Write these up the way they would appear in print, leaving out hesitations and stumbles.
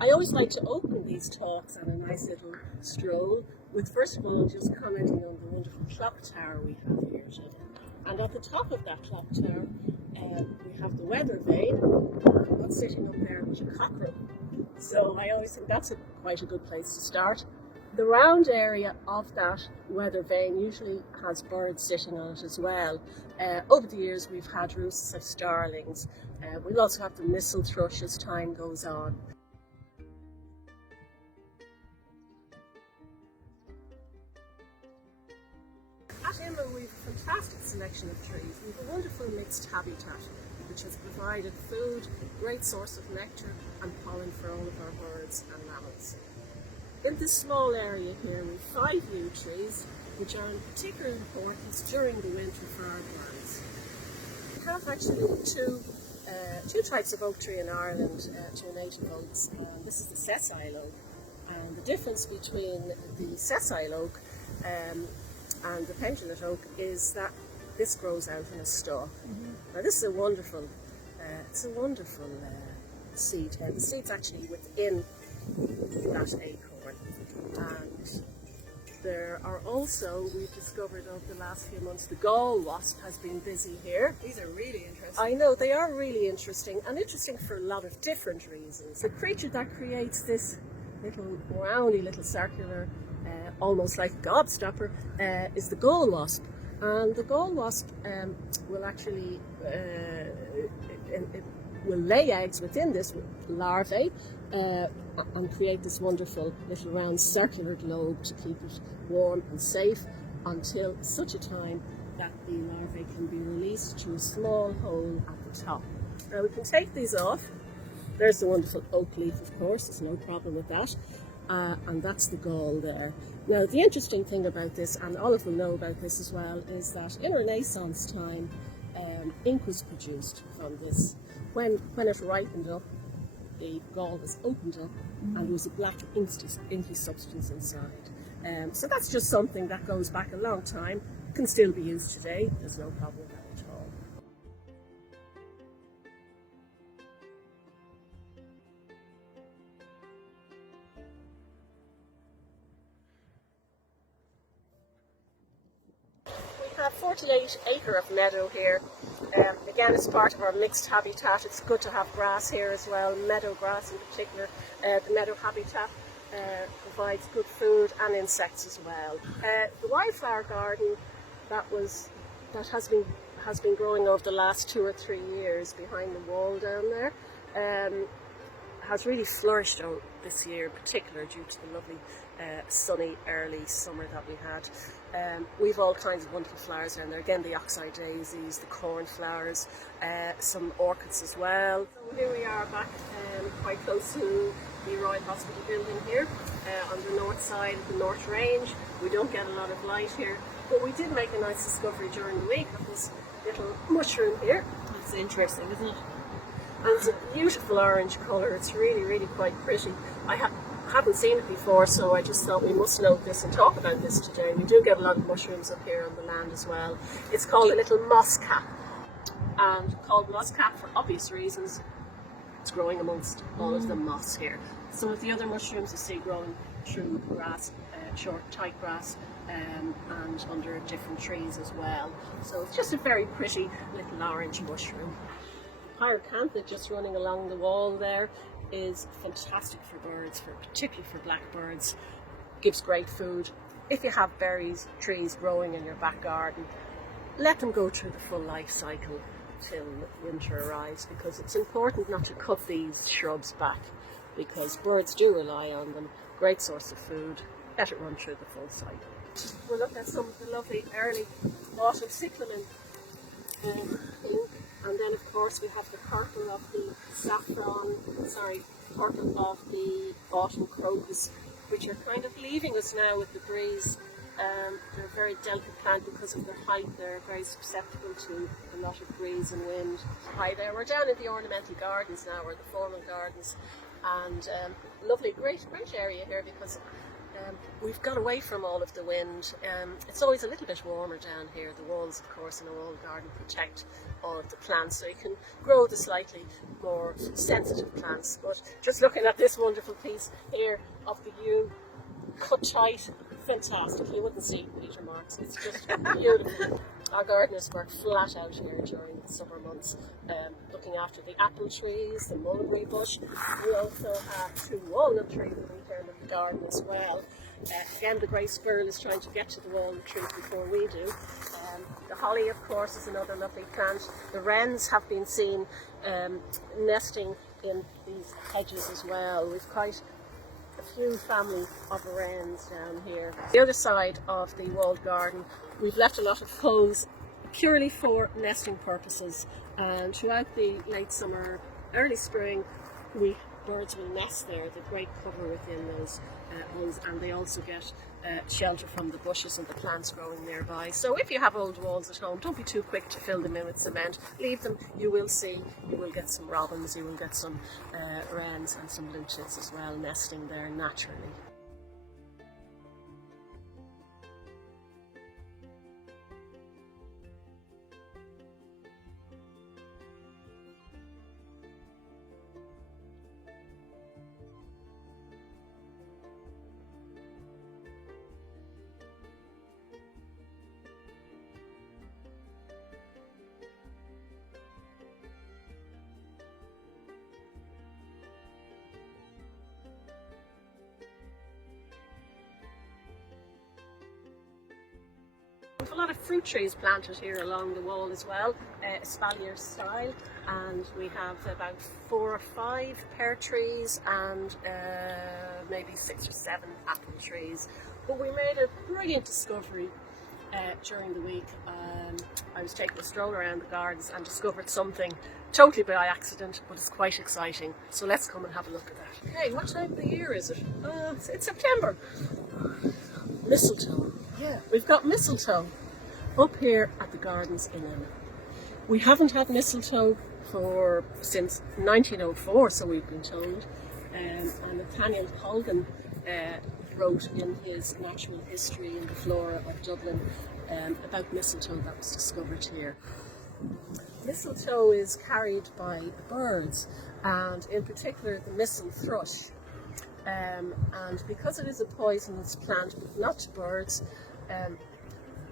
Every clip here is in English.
I always like to open these talks on a nice little stroll with, first of all, just commenting on the wonderful clock tower we have here today. And at the top of that clock tower, we have the weather vane. What's sitting up there is a cockerel. So I always think that's quite a good place to start. The round area of that weather vane usually has birds sitting on it as well. Over the years we've had roosts of starlings. We'll also have the missel thrush as time goes on. At IMMA we've a fantastic selection of trees. We've a wonderful mixed habitat which has provided food, great source of nectar and pollen for all of our birds and mammals. In this small area here we've 5 yew trees which are in particular importance during the winter for our birds. We have actually two types of oak tree in Ireland, two native oaks, and this is the sessile oak. And the difference between the sessile oak and the pendulate oak is that this grows out in a stalk. Now this is a wonderful, seed head. The seed's actually within that acorn. And there are also, we've discovered over the last few months, the gall wasp has been busy here. These are really interesting. I know, they are really interesting, and interesting for a lot of different reasons. The creature that creates this little roundy little circular, almost like a gobstopper, is the gall wasp. And the gall wasp will actually it will lay eggs within this larvae and create this wonderful little round circular globe to keep it warm and safe until such a time that the larvae can be released through a small hole at the top. Now we can take these off. There's the wonderful oak leaf, of course, there's no problem with that. And that's the gall there. Now the interesting thing about this, and all of them know about this as well, is that in Renaissance time ink was produced from this. When it ripened up, the gall was opened up and there was a black inky substance inside. So that's just something that goes back a long time, can still be used today, there's no problem with that at all. We have 48 acre of meadow here. Again, it's part of our mixed habitat. It's good to have grass here as well, meadow grass in particular. The meadow habitat provides good food and insects as well. The wildflower garden that has been growing over the last 2 or 3 years behind the wall down there has really flourished this year in particular due to the lovely sunny early summer that we had. We've all kinds of wonderful flowers down there. Again, the oxeye daisies, the cornflowers, some orchids as well. So here we are back quite close to the Royal Hospital building here on the north side of the North Range. We don't get a lot of light here, but we did make a nice discovery during the week of this little mushroom here. That's interesting, isn't it? And it's a beautiful orange colour. It's really, really quite pretty. I haven't seen it before, so I just thought we must note this and talk about this today. We do get a lot of mushrooms up here on the land as well. It's called a little moss cap, and called moss cap for obvious reasons. It's growing amongst all of the moss here. Some of the other mushrooms you see growing through grass, short tight grass, and under different trees as well. So it's just a very pretty little orange mushroom. Hyacinth just running along the wall there is fantastic for birds, particularly for blackbirds. Gives great food. If you have berries, trees growing in your back garden, let them go through the full life cycle till winter arrives, because it's important not to cut these shrubs back, because birds do rely on them. Great source of food. Let it run through the full cycle. We'll look at some of the lovely early autumn cyclamen pink. And then of course we have the purple of the purple of the autumn crocus, which are kind of leaving us now with the breeze. They're a very delicate plant because of their height. They're very susceptible to a lot of breeze and wind. Hi there, we're down in the ornamental gardens now, or the formal gardens, and lovely, great area here because We've got away from all of the wind. It's always a little bit warmer down here. The walls, of course, in a walled garden protect all of the plants, so you can grow the slightly more sensitive plants. But just looking at this wonderful piece here of the yew, cut tight, fantastic. You wouldn't see Peter marks. It's just beautiful. Our gardeners work flat out here during the summer months, looking after the apple trees, the mulberry bush. We also have 2 walnut trees in the garden as well. Again, the grey squirrel is trying to get to the walnut trees before we do. The holly, of course, is another lovely plant. The wrens have been seen nesting in these hedges as well. We've quite a few family of wrens down here. The other side of the walled garden, we've left a lot of holes purely for nesting purposes, and throughout the late summer, early spring, birds will nest there. They've great cover within those holes, and they also get shelter from the bushes and the plants growing nearby. So if you have old walls at home, don't be too quick to fill them in with cement. Leave them. You will get some robins, you will get some wrens and some luteins as well nesting there naturally. We've a lot of fruit trees planted here along the wall as well, espalier style, and we have about 4 or 5 pear trees and maybe 6 or 7 apple trees. But we made a brilliant discovery during the week. I was taking a stroll around the gardens and discovered something totally by accident, but it's quite exciting. So let's come and have a look at that. Okay, what time of the year is it? It's September. Mistletoe. Yeah, we've got mistletoe up here at the gardens in IMMA. We haven't had mistletoe since 1904, so we've been told. And Nathaniel Colgan wrote in his Natural History in the Flora of Dublin about mistletoe that was discovered here. Mistletoe is carried by birds, and in particular the mistle thrush. And because it is a poisonous plant, but not to birds,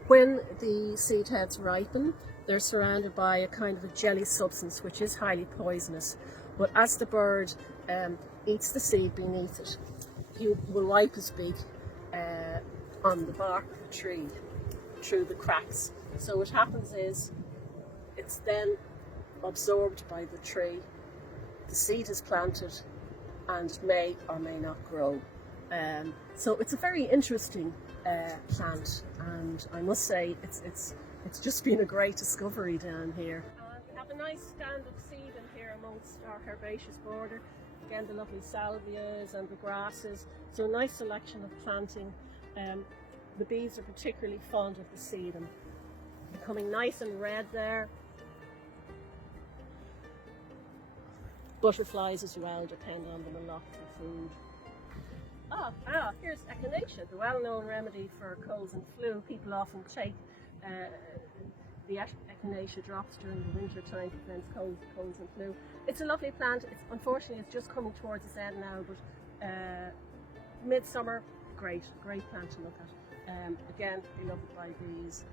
when the seed heads ripen, they're surrounded by a kind of a jelly substance which is highly poisonous. But as the bird eats the seed beneath it, he will wipe his beak on the bark of the tree through the cracks. So what happens is it's then absorbed by the tree, the seed is planted, and may or may not grow. So it's a very interesting plant, and I must say it's just been a great discovery down here. We have a nice stand of seed in here amongst our herbaceous border. Again, the lovely salvias and the grasses. So a nice selection of planting. The bees are particularly fond of the seed and becoming nice and red there. Butterflies as well depend on them a lot for food. Here's echinacea, the well-known remedy for colds and flu. People often take the echinacea drops during the winter time to prevent colds and flu. It's a lovely plant. Unfortunately, it's just coming towards its end now, but midsummer, great plant to look at. Again, beloved by bees.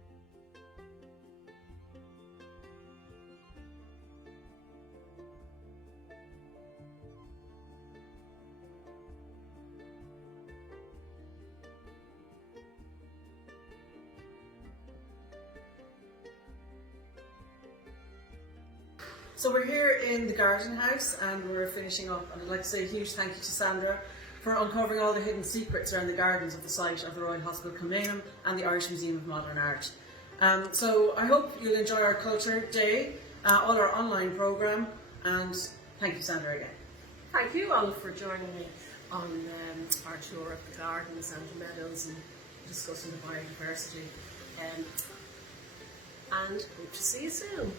So we're here in the garden house and we're finishing up, and I'd like to say a huge thank you to Sandra for uncovering all the hidden secrets around the gardens of the site of the Royal Hospital Kilmainham and the Irish Museum of Modern Art. So I hope you'll enjoy our Culture Day, all our online programme, and thank you, Sandra, again. Thank you all for joining me on our tour of the gardens and the meadows and discussing the biodiversity. And hope to see you soon.